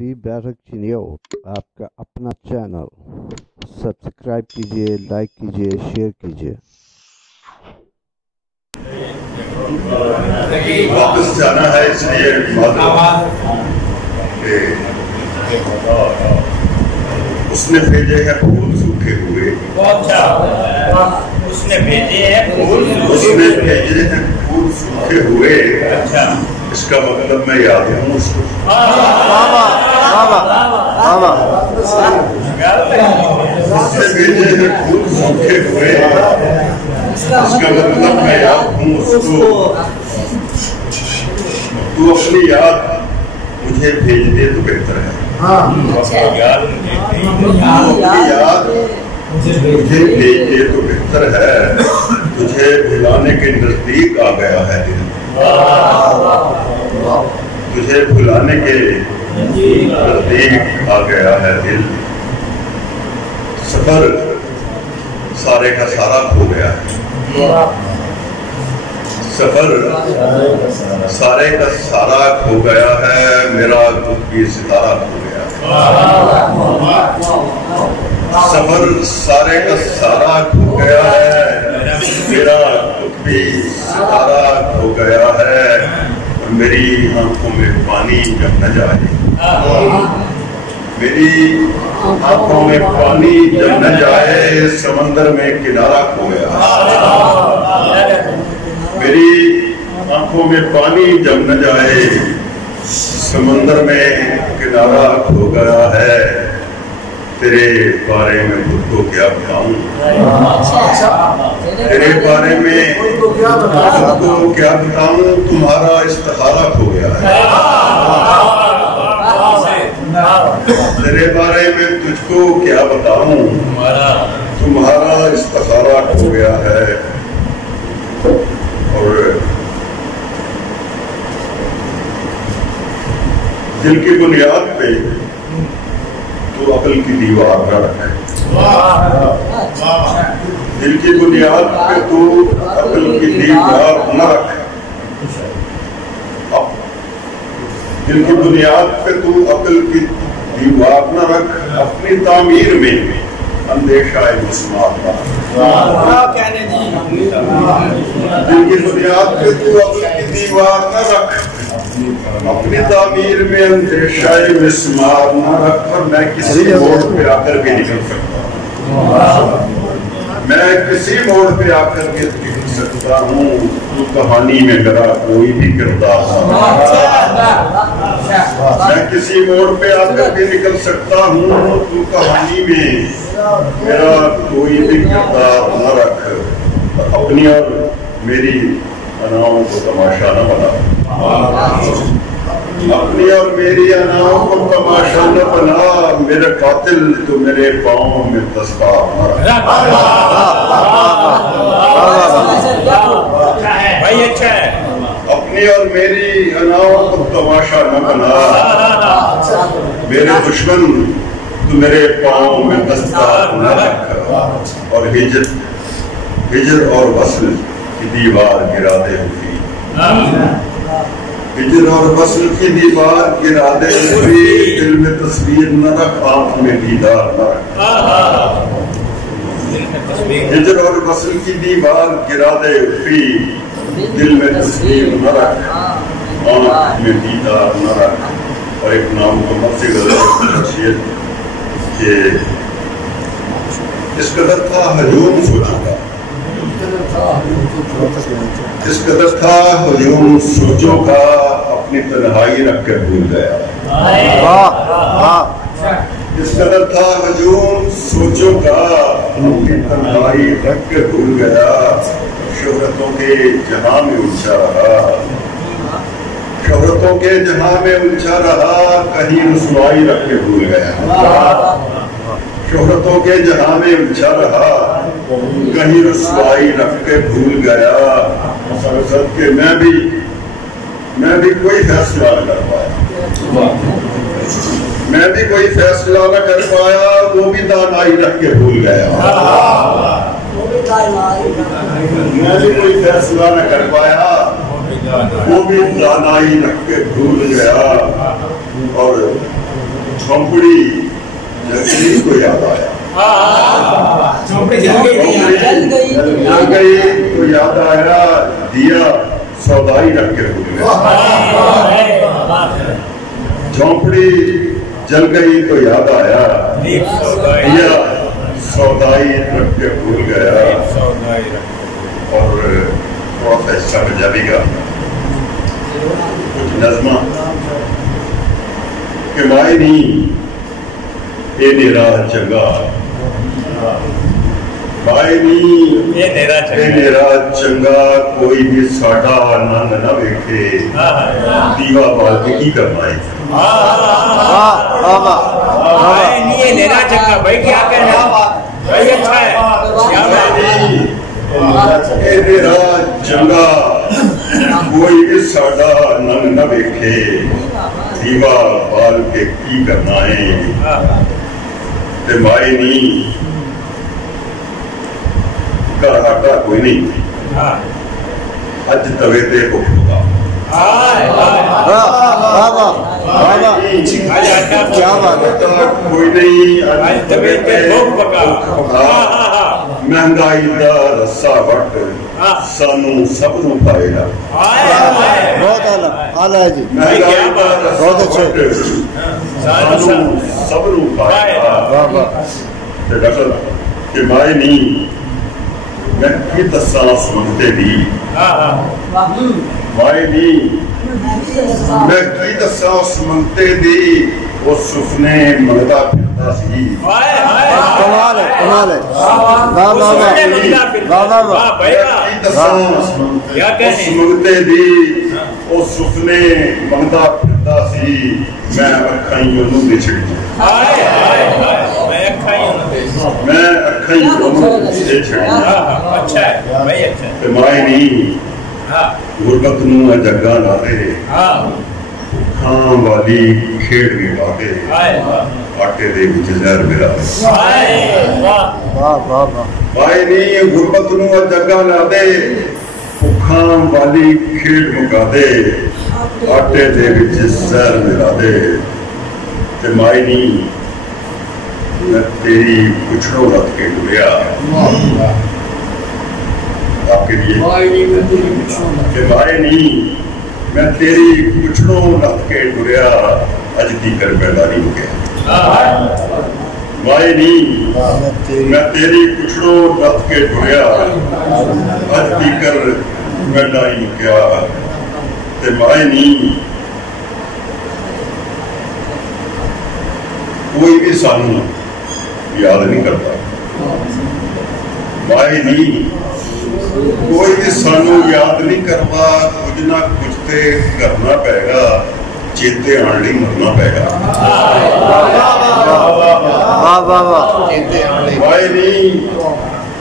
Be barrack چینیو آپ کا اپنا چینل سبسکرائب کیجئے، لائک کیجئے، شیئر کیجئے۔ واپس جانا ہے اس لیے اس نے بھیجے ہیں پھول سوکھے ہوئے، اس نے بھیجے ہیں پھول سوکھے ہوئے، اس کا مطلب میں یاد ہوں اس کو۔ اس نے بھیجے ہیں پھول سوکھے ہوئے، اس کا مطلب میں یاد ہوں اس کو۔ تو اپنی یاد مجھے بھیج دے تو بہتر ہے، یاد مجھے بھیج دے تو بہتر ہے، تجھے بھلانے کے نزدیک آ گیا ہے دل، تجھے بھلانے کے نزدیک آ گیا ہے دل، سفر سارے کا سارا کھو گیا ہے، سفر سارے کا سارا کھو گیا ہے، میرا خود بھی ستارہ کھو گیا ہے، سفر سارے کا سارا کھو گیا ہے، میرا خود بھی ستارہ کھو گیا ہے، اور میری آنکھوں میں پانی جب نہ جائے، میری آنکھوں میں پانی جب نہ جائے، سمندر میں کنارہ کھو گیا ہے، میری آنکھوں میں پانی جب نہ جائے، سمندر میں کنارہ کھو گیا ہے، تیرے بارے میں خود کو کیا بتاؤں، تیرے بارے میں خود کو کیا بتاؤں، تمہارا استخارہ کھو گیا ہے، تیرے بارے میں تجھ کو کیا بتاؤں، تمہارا استخارہ کھو گیا ہے، اور دل کی بنیاد پہ تو عقل کی دیوار نہ رکھے، دل کی بنیاد پہ تو عقل کی دیوار نہ رکھے، دل کی بنیاد پہ تو عقل کی دیوار نہ رکھ، اپنی تعمیر میں اندیشہ مسمار نہ رکھ، دل کی بنیاد پہ تو عقل کی دیوار نہ رکھ، اپنی تعمیر میں اندیشہ مسمار نہ رکھ، اور میں کسی موڑ پہ آ کر کے نکل سکتا، میں کسی موڑ پہ آ کر کے نکل سکتا ہوں، تو کہانی میں میرا کوئی بھی کردار نہ، میں کسی موڑ پہ آ کر کے نکل سکتا ہوں، تو کہانی میں میرا کوئی بھی کردار نہ رکھ، اپنی اور میری اناؤں کو تماشا نہ بنا، اپنی اور میری اناؤں کو تماشا نہ بنا، میرے قاتل تو میرے پاؤں میں دستار نہ رکھ، اپنی اور میری اناؤں کو تماشا نہ بنا، میرے دشمن تو میرے پاؤں میں دستار نہ رکھ، اور ہجر اور وصل کی دیوار گرا دے ہوئی، ہجر اور وصل کی دیوار گرا دے ہوئی، دل میں تصویر نہ رکھ، آنکھ میں دیدار نہ رکھ، ہجر اور وصل کی دیوار گرا دے ہوئی، دل میں تصویر نہ رکھ، آنکھ میں دیدار نہ رکھ، اور ایک نامکمل سی غزل کہ اس قدر تھا ہجوم سوچوں کا، اس قدر تھا ہجوم سوچوں کا، اپنی تنہائی رکھ کر بھول گیا، اس قدر تھا ہجوم سوچوں کا، اپنی تنہائی رکھ کر بھول گیا، شہرتوں کے جہاں میں الجھا رہا، شہرتوں کے جہاں میں الجھا رہا، کہیں رسوائی رکھ کے بھول گیا، شہرتوں کے جہاں میں الجھا رہا، کہیں رسوائی رکھ کے بھول گیا، سرزد کے میں بھی کوئی فیصلہ نہ کر پایا، میں بھی کوئی فیصلہ نہ کر پایا، وہ بھی دانائی رکھ کے بھول گیا، میں بھی کوئی فیصلہ نہ کر پایا، وہ بھی دانائی رکھ کے بھول گیا، اور جھونپڑی جلگئی کو یاد آیا، جل گئی تو یاد آیا، دیا سودائی رکھ کے بھول گیا۔ جھونپڑی جل گئی تو یاد آیا، دیا سودائی رکھ کے بھول گیا۔ اور تھوڑا سا حصہ پنجابی کا کچھ نظمہ کہ مائے نہیں اے نیرا چنگا، مائے نہیں اے نیرا چنگا، کوئی بھی ساڈا ننگ نہ ویکھے، دیوا بال کے کی کرنا ہے۔ مائے نہیں اے نیرا چنگا، بھائی کیا کہنا ہے؟ بھائی اچھا ہے، کیا بات ہے؟ اے نیرا چنگا، کوئی بھی ساڈا ننگ نہ ویکھے، دیوا بال کے کی کرنا ہے۔ تے مائے نہیں گھر آٹا کوئی نہیں، اج توے تے بھوک پکا۔ کیا بات ہے، کوئی نہیں اج توے تے بھوک پکا۔ مہنگائی دا رسا وٹ سانو سب نو پائے گا۔ بہت اعلیٰ اعلیٰ ہے جی، مہنگائی دا رسا بہت اچھے، وٹ سانو سب نو پائے گا۔ تے ڈاکٹر کہ مائے نہیں میں کی دساں سمجھتے دی، مائے نہیں میں کی دساں سمجھتے دی، وہ سفنے منگتا پھرتا سی۔ کمال ہے کمال ہے، واہ واہ واہ واہ واہ، کی دساں سمجھتے دی، وہ سفنے منگتا پھرتا سی، میں اکھائیں انہوں دے چھڑی، میں اکھائیں انہوں دے چھڑی۔ مائے نہیں غربت نو جگہ لا دے، کھان والی کھیڑ کے لا دے، آٹے دے وچ زہر ملا دے۔ مائے نہیں غربت نو جگہ لا دے، کھان والی کھیڑ مکا دے، آٹے دے وچ زہر ملا دے۔ تے مائے نہیں میں تیری پچھڑوں رکھ کے ڈریا، آپ کے لیے کہ مائے نہیں میں تیری پچھڑوں رکھ کے ڈریا، اج دیکر پیدا نہیں ہو گیا۔ مائے نہیں میں تیری پچھڑوں رکھ کے ڈریا، اج دیکر پیدا نہیں ہو گیا۔ تے مائے نہیں کوئی بھی سانو یاد نہیں کرتا، مائے نہیں کوئی بھی سانو یاد نہیں کرتا، کچھ نہ کچھ تے کرنا پائے گا، چیتے آن لی مرنا پائے گا۔ مائے نہیں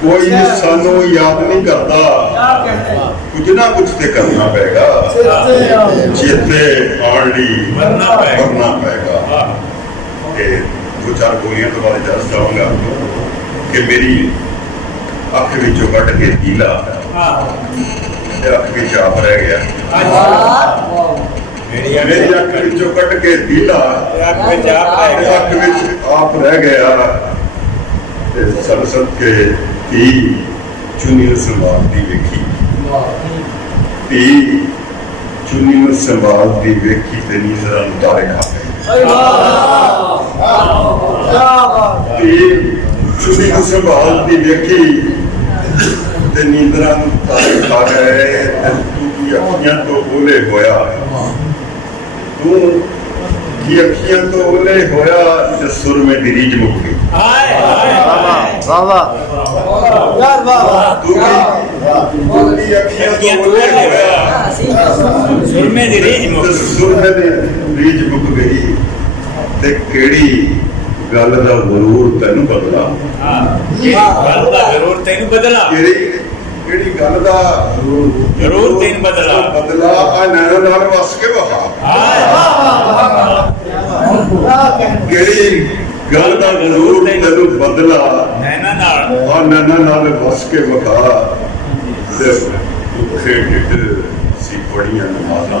کوئی بھی سانو یاد نہیں کرتا، کچھ نہ کچھ تے کرنا پائے گا، چیتے آن لی مرنا پائے گا۔ دو چار گولیاں تو بعد اجازت چاہوں گا کہ میری اکھ وچوں کٹ کے دیلا اکھ وچ آپ رہ گیا، میری اکھ وچوں کٹ کے دیلا اکھ وچ آپ رہ گیا۔ سرسد کے تی چنی سنبھال دی ویکھی، تی چنی سنبھال دی ویکھی تے نیزراں نوں تارے کھا گئے۔ چنی سنبھال دی ویکھی تے نیندراں نوں تارے کھا گئے، تو اکھیاں تو اولے ہویا، تو اکھیاں تو اولے ہویا تے سرمے دی ریج مک گئی۔ سرمے دی ریج مک گئی تے کیڑی گل دا غرور تینوں بدلا، کیڑی گل دا غرور تینوں بدلا، کیڑی گل دا غرور تینوں بدلا، بدلا آ نیناں نال وس کے وکھا، کیڑی گل دا غرور تینوں بدلا، نیناں نال وس کے وکھا۔ تے بھوکھے ڈھڈ سی بڑیاں نمازاں